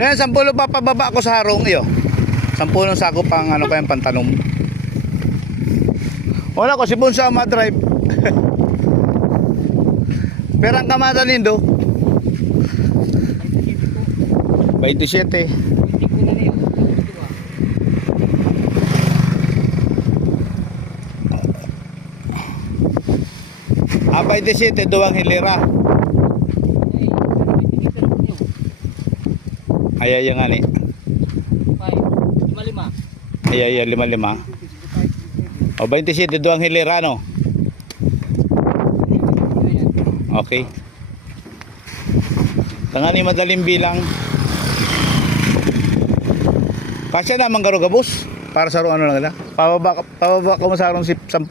Ngayon, 10 pa pababa ko sa harong iyo. 10 sako pang ano pa yung pantanom. Wala ko si Bunso ang madrive. Pero ang kamata nindo 27. Ah, 27 duwang hilera. Ay nga ni. Ay 55. O 27 duwang hilera no. Okay. Tangani madaling bilang. Kasi naman garo gabos para sa ano lang na. Pababa ko masarong si 10.